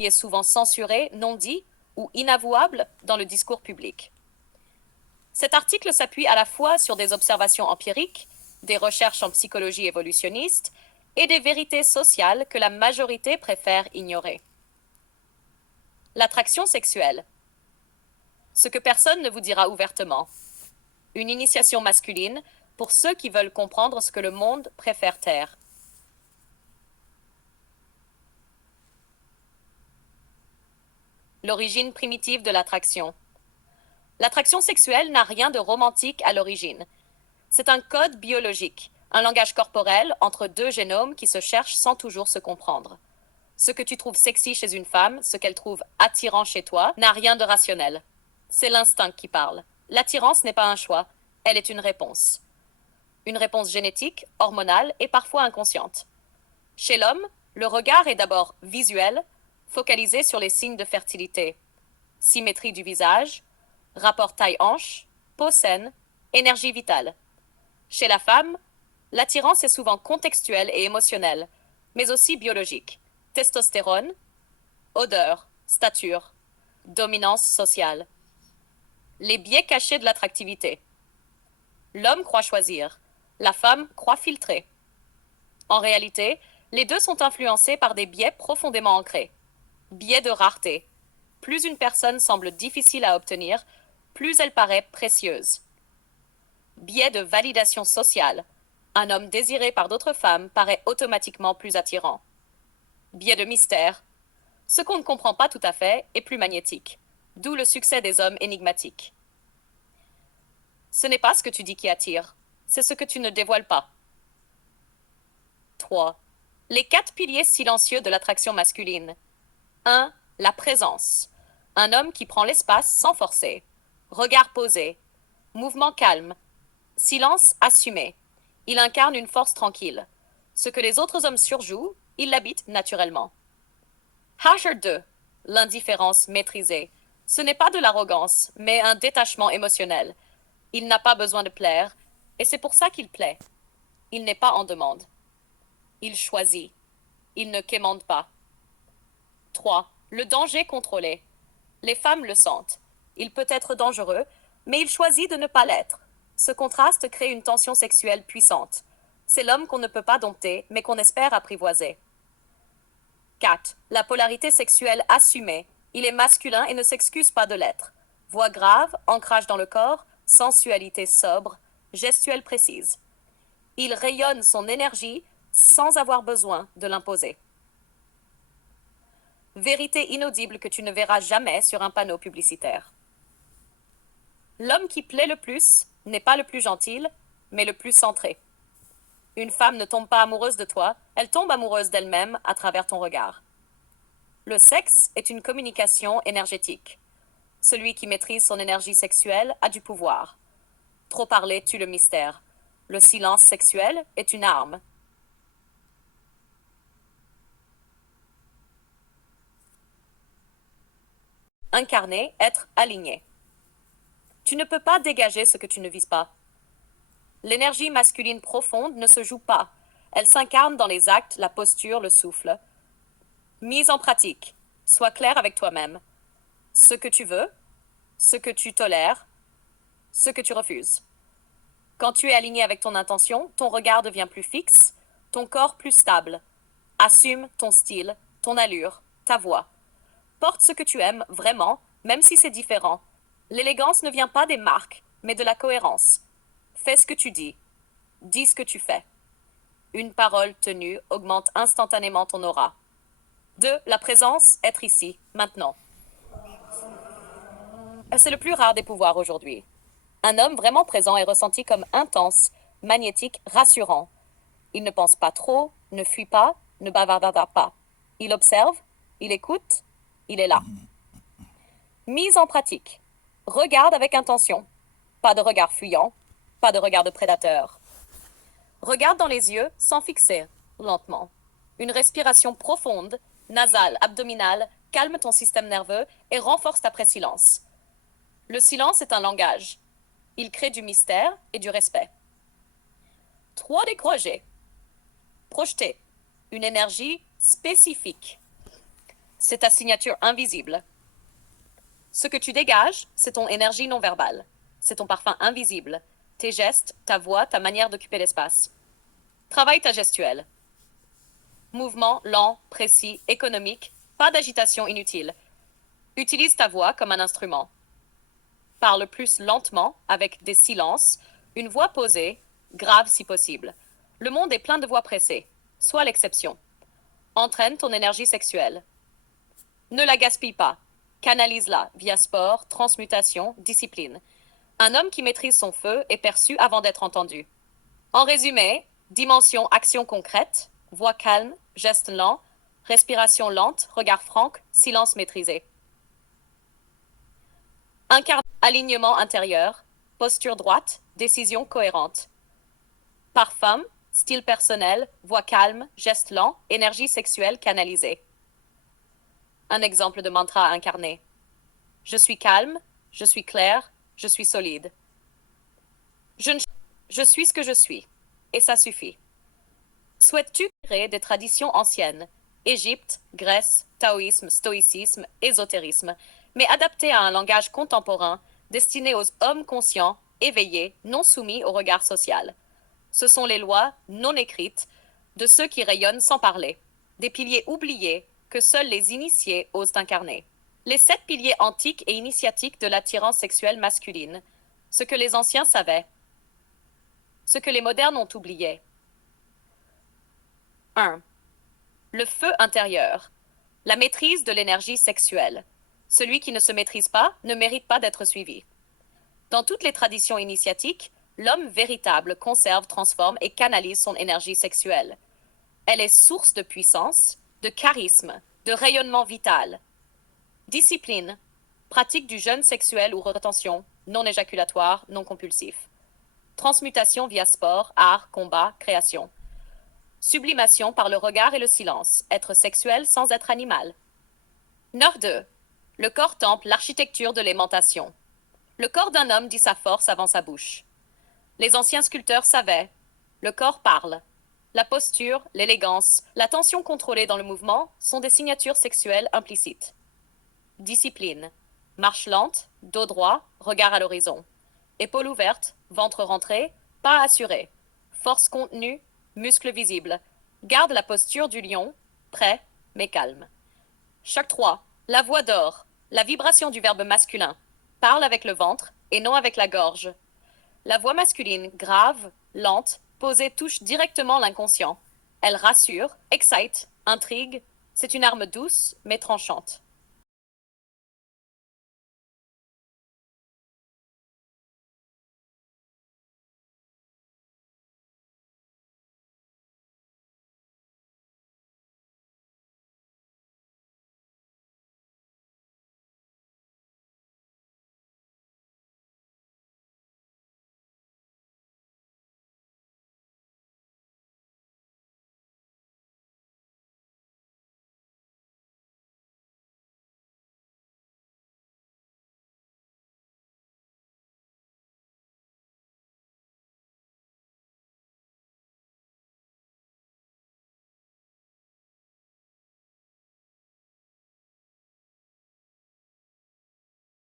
qui est souvent censuré, non dit ou inavouable dans le discours public. Cet article s'appuie à la fois sur des observations empiriques, des recherches en psychologie évolutionniste et des vérités sociales que la majorité préfère ignorer. L'attraction sexuelle. Ce que personne ne vous dira ouvertement. Une initiation masculine pour ceux qui veulent comprendre ce que le monde préfère taire. L'origine primitive de l'attraction. L'attraction sexuelle n'a rien de romantique à l'origine. C'est un code biologique, un langage corporel entre deux génomes qui se cherchent sans toujours se comprendre. Ce que tu trouves sexy chez une femme, ce qu'elle trouve attirant chez toi, n'a rien de rationnel. C'est l'instinct qui parle. L'attirance n'est pas un choix, elle est une réponse. Une réponse génétique, hormonale et parfois inconsciente. Chez l'homme, le regard est d'abord visuel, focalisé sur les signes de fertilité. Symétrie du visage, rapport taille-hanche, peau saine, énergie vitale. Chez la femme, l'attirance est souvent contextuelle et émotionnelle, mais aussi biologique. Testostérone, odeur, stature, dominance sociale. Les biais cachés de l'attractivité. L'homme croit choisir, la femme croit filtrer. En réalité, les deux sont influencés par des biais profondément ancrés. Biais de rareté. Plus une personne semble difficile à obtenir, plus elle paraît précieuse. Biais de validation sociale. Un homme désiré par d'autres femmes paraît automatiquement plus attirant. Biais de mystère. Ce qu'on ne comprend pas tout à fait est plus magnétique, d'où le succès des hommes énigmatiques. Ce n'est pas ce que tu dis qui attire, c'est ce que tu ne dévoiles pas. 3. Les 4 piliers silencieux de l'attraction masculine. 1. La présence. Un homme qui prend l'espace sans forcer. Regard posé. Mouvement calme. Silence assumé. Il incarne une force tranquille. Ce que les autres hommes surjouent, il l'habite naturellement. Hasher 2. L'indifférence maîtrisée. Ce n'est pas de l'arrogance, mais un détachement émotionnel. Il n'a pas besoin de plaire, et c'est pour ça qu'il plaît. Il n'est pas en demande. Il choisit. Il ne quémande pas. 3. Le danger contrôlé. Les femmes le sentent. Il peut être dangereux, mais il choisit de ne pas l'être. Ce contraste crée une tension sexuelle puissante. C'est l'homme qu'on ne peut pas dompter, mais qu'on espère apprivoiser. 4. La polarité sexuelle assumée. Il est masculin et ne s'excuse pas de l'être. Voix grave, ancrage dans le corps, sensualité sobre, gestuelle précise. Il rayonne son énergie sans avoir besoin de l'imposer. Vérité inaudible que tu ne verras jamais sur un panneau publicitaire. L'homme qui plaît le plus n'est pas le plus gentil, mais le plus centré. Une femme ne tombe pas amoureuse de toi, elle tombe amoureuse d'elle-même à travers ton regard. Le sexe est une communication énergétique. Celui qui maîtrise son énergie sexuelle a du pouvoir. Trop parler tue le mystère. Le silence sexuel est une arme. Incarner, être aligné. Tu ne peux pas dégager ce que tu ne vises pas. L'énergie masculine profonde ne se joue pas. Elle s'incarne dans les actes, la posture, le souffle. Mise en pratique. Sois clair avec toi-même. Ce que tu veux, ce que tu tolères, ce que tu refuses. Quand tu es aligné avec ton intention, ton regard devient plus fixe, ton corps plus stable. Assume ton style, ton allure, ta voix. Porte ce que tu aimes vraiment, même si c'est différent. L'élégance ne vient pas des marques, mais de la cohérence. Fais ce que tu dis. Dis ce que tu fais. Une parole tenue augmente instantanément ton aura. 2. La présence, être ici, maintenant. C'est le plus rare des pouvoirs aujourd'hui. Un homme vraiment présent est ressenti comme intense, magnétique, rassurant. Il ne pense pas trop, ne fuit pas, ne bavarda pas. Il observe, il écoute, il est là. Mise en pratique. Regarde avec intention. Pas de regard fuyant, pas de regard de prédateur. Regarde dans les yeux sans fixer, lentement. Une respiration profonde, nasale, abdominale, calme ton système nerveux et renforce ta silence. Le silence est un langage. Il crée du mystère et du respect. 3. Décrocher. Projeter. Une énergie spécifique. C'est ta signature invisible. Ce que tu dégages, c'est ton énergie non verbale. C'est ton parfum invisible. Tes gestes, ta voix, ta manière d'occuper l'espace. Travaille ta gestuelle. Mouvement lent, précis, économique, pas d'agitation inutile. Utilise ta voix comme un instrument. Parle plus lentement, avec des silences, une voix posée, grave si possible. Le monde est plein de voix pressées. Sois l'exception. Entraîne ton énergie sexuelle. Ne la gaspille pas. Canalise-la via sport, transmutation, discipline. Un homme qui maîtrise son feu est perçu avant d'être entendu. En résumé, dimension action concrète, voix calme, gestes lents, respiration lente, regard franc, silence maîtrisé. Alignement intérieur, posture droite, décision cohérente. Par femme, style personnel, voix calme, gestes lents, énergie sexuelle canalisée. Un exemple de mantra à incarner. Je suis calme, je suis clair, je suis solide. Je suis ce que je suis. Et ça suffit. Souhaites-tu créer des traditions anciennes, Égypte, Grèce, taoïsme, stoïcisme, ésotérisme, mais adaptées à un langage contemporain, destiné aux hommes conscients, éveillés, non soumis au regard social. Ce sont les lois non écrites de ceux qui rayonnent sans parler, des piliers oubliés que seuls les initiés osent incarner. Les 7 piliers antiques et initiatiques de l'attirance sexuelle masculine, ce que les anciens savaient, ce que les modernes ont oublié. 1. Le feu intérieur, la maîtrise de l'énergie sexuelle. Celui qui ne se maîtrise pas ne mérite pas d'être suivi. Dans toutes les traditions initiatiques, l'homme véritable conserve, transforme et canalise son énergie sexuelle. Elle est source de puissance, de charisme, de rayonnement vital. Discipline, pratique du jeûne sexuel ou retention, non éjaculatoire, non compulsif. Transmutation via sport, art, combat, création. Sublimation par le regard et le silence, être sexuel sans être animal. Nord 2. Le corps temple l'architecture de l'aimantation. Le corps d'un homme dit sa force avant sa bouche. Les anciens sculpteurs savaient. Le corps parle. La posture, l'élégance, la tension contrôlée dans le mouvement sont des signatures sexuelles implicites. Discipline. Marche lente, dos droit, regard à l'horizon. Épaules ouvertes, ventre rentré, pas assuré. Force contenue, muscles visibles. Garde la posture du lion, prêt, mais calme. Choc 3. La voix d'or. La vibration du verbe masculin. Parle avec le ventre et non avec la gorge. La voix masculine, grave, lente, posée touche directement l'inconscient. Elle rassure, excite, intrigue. C'est une arme douce mais tranchante.